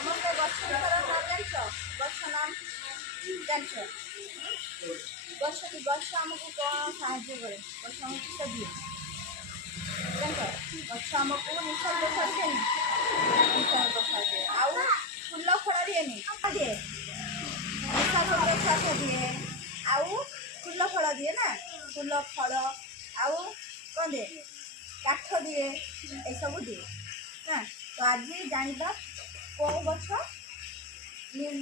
ସମସ୍ତେ ଗଛର ନାମ ଜାଣିଛ? ଗଛ ନାମ ଜାଣିଛ? ଗଛ ଆମକୁ କ'ଣ ସାହାଯ୍ୟ କରେ? ଗଛ ଆମକୁ କିସ ଦିଏ ଜାଣିଛ? ଗଛ ଆମକୁ ନିଶ୍ୱାସ ପ୍ରଶ୍ୱାସ ଦିଏନି? ନିଶ୍ୱାସ ପ୍ରଶ୍ୱାସ ଦିଏ। ଆଉ ଫୁଲ ଫଳ ଦିଏନି? ଦିଏ। ନିଶ୍ୱାସ ପ୍ରଶ୍ୱାସ ଦିଏ ଆଉ ଫୁଲ ଫଳ ଦିଏ ନା? ଫୁଲ ଫଳ ଆଉ କ'ଣ ଦିଏ? କାଠ ଦିଏ, ଏସବୁ ଦିଏ ନା? ତ ଆଜି ଜାଣିବା କେଉଁ ଗଛ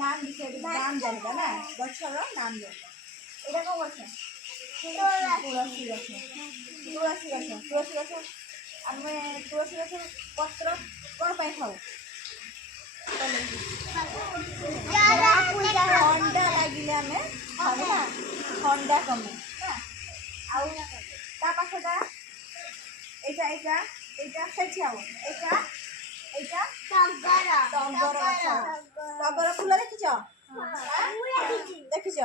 नाम विषय नाम जानिबा ना गछर नाम जानिबा। एटा को गछ? तुलसी गछ। तुलसी गछ। तुलसी गछ आमे तुलसी गछ पत्र कोन पाई खाऊ? ठंडा लागिले आमे खाऊ ना, ठंडा कमे ना। आउ ता पाछटा एटा एटा एटा सेठी आउ एटा एटा टगर गछ। Turgor full देखिछ? देखिछ?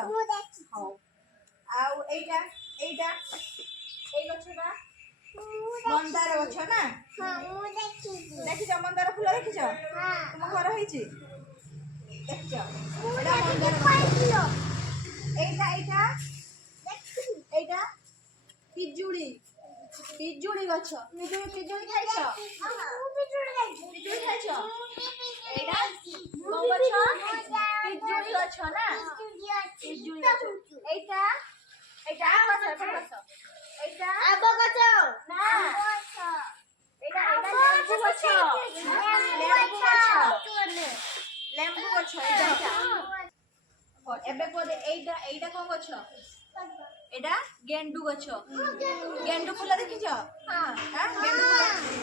हौ आउ एटा एटा এই গছটা মন্দার গছ না? দেখিছ মন্দার ফুল দেখিছ? তোমার ঘর হয়েছে দেখিছ? এটা মন্দার গছ। এইটা এইটা এইটা পিজুড়ি পিজুড়ি গছ। পিজুড়ি পিজুড়ি খাইছ? পিজুড়ি খাইছ? এইটা কোন গছ? পিজুড়ি গছ না? পিজুড়ি গছ। এইটা এইটা গছ এইটা আব গছ না? এইটা এইটা লেম্বু গছ। লেম্বু গছ। লেম্বু গছ এইটা। এবে কোদে এইটা এইটা কোন গছ? এটা গেন্ডু গছ। গেন্ডু ফুল দেখিছ? হ্যাঁ হ্যাঁ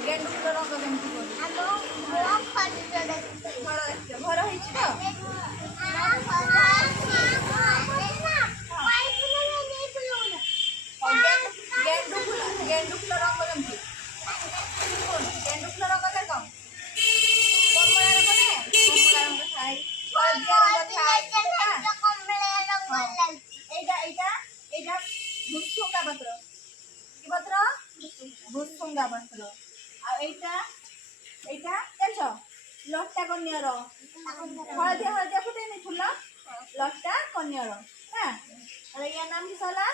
গেন্ডু ফুল রঙ কেমতি করি? রঙ ফল দেখছ। ঘর হইছে তো? গেন্ডু ফুল রঙ কেমতি? গেন্ডু ফুল রঙ দেখম কমলা রঙ নে? কমলা রঙ থাই, হলদিয়া রঙ থাই। এইটা এইটা এইটা ভুসুঙ্গা পত্র। কি পত্র? ভুসুঙ্গা পত্র। আর এইটা এইটা জানছ? লট্টা কন্যার। হলদিয়া হলদিয়া ফুটেনি ফুল? লট্টা কন্যার। হ্যাঁ আর ইয়ার নাম কি হলা?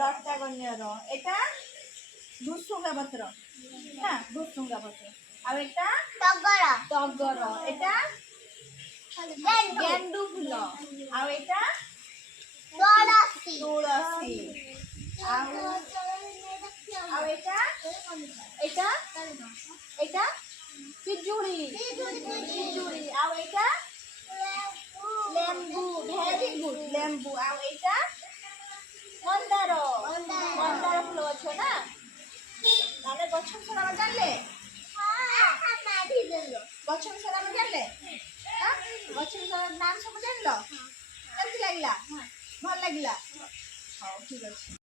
লট্টা কন্যার। এটা ভুসুঙ্গা পত্র। হ্যাঁ ভুসুঙ্গা পত্র। আর এটা টগর। টগর। এটা গেন্ডু ফুল। আর এটা তুলসী। তুলসী। আর এটা এটা এটা পিজুড়ি। পিজুড়ি। আর এটা লেম্বু। Very good লেম্বু। আর এটা মন্দার। মন্দার ফুল গছ না? তাহলে গছ বিষয়ে আমরা জানলে? গছ বিষয়ে আমরা জানলে? হ্যাঁ গছ বিষয়ে নাম ସବୁ জানল? কেমতি লাগিলা? ভাল লাগিলা? হଉ ঠিক আছে।